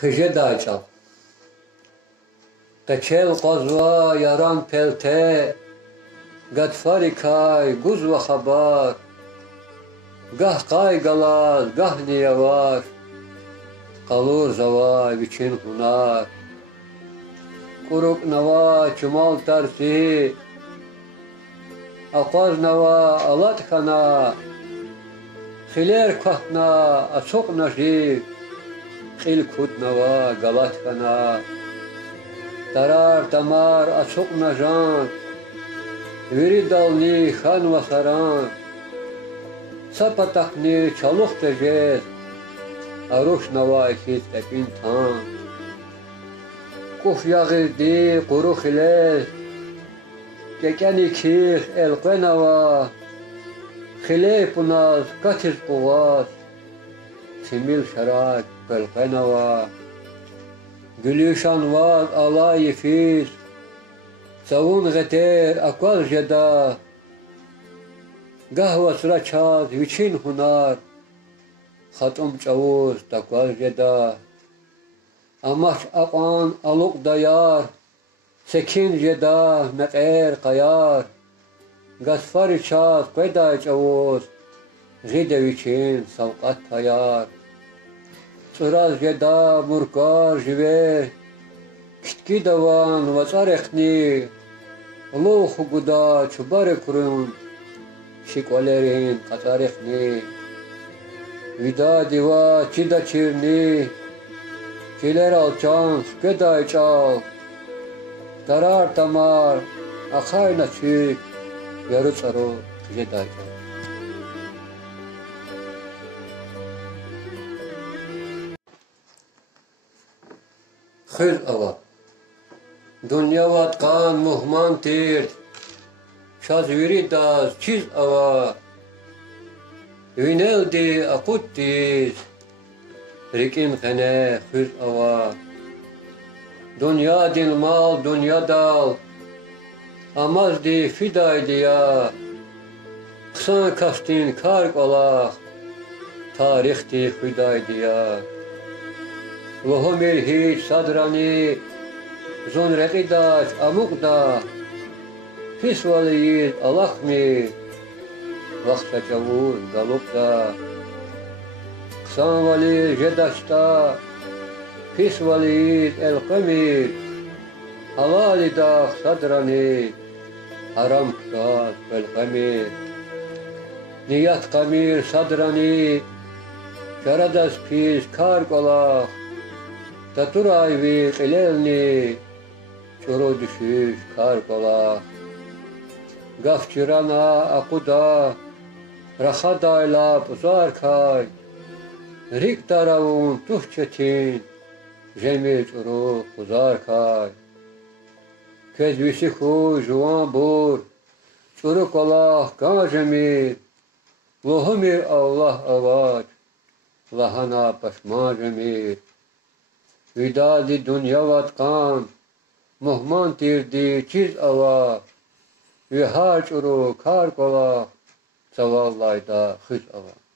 Kıje dağçal. Kaçel qazva yaran pelte, gadfari kay guz ve habar, gah kay galaz, gah niyavar, kalur zava biçin hunar, kuruk nava çumal tersi, aqaz nava alat kana, khiler kahna açok najib, khil kud nava galat kana, tarar tamar açok najan, veri dalni khan vasaran, sapatakni çaluk tejez, aruş nava ikit epin tan, kuf yağirdi kuru khilez, kekeni kih elqe nava, khile punaz kaçır kuvaz, simil şarak pelqe nava, gülüşan var alay fiz, savun geter akval jeda, gahva sıra çaz viçin hunar, hatum çavuz takval jeda, amaç aqan aluk dayar, sekin jeda meqer qayar, gasfari çaz qayda çavuz, gide viçin savqat tayar, Sıraz jeda murkar jive, kitki davan vatsar ekni, loh guda çubare kurun, şikvalerin qatar ekni, vida diva çida çirni, çiler alçan skeda çal, tarar tamar, akhay naçik, yarı çaro jeda çal. Khil ava. Dünya vatkan muhman tir. Şazviri daz çiz ava. Vineldi akut tiz. Rikin khene khil ava. Dünya din mal dünya dal. Amazdi fidaydiya. Kısan kastin kark olah. Tarihti fidaydiya. Lohomir hiç sadrani, zonreki daç amukda, fisvaliyid alakmi, vakta çavur galukda, ksanvali jedaşta, fisvaliyid elqemir, halalidah sadrani, haram kşat belqemir, niyat kamir sadrani, şaradas pis karkolah, Taturay vi qilelni, çoro düşüş kar kola, gafçırana akuda, raxadayla puzar kay, rik taravun tuh çetin, jemi çoro puzar kay, kezvisi khu juan bur, çoro kola kan jemi, lohumir Allah avaç, lahana paşma jemi, Vidadi dünya vatkan, muhman tirdi çiz ava, vihar çuru kar kola, savallayda hız ava.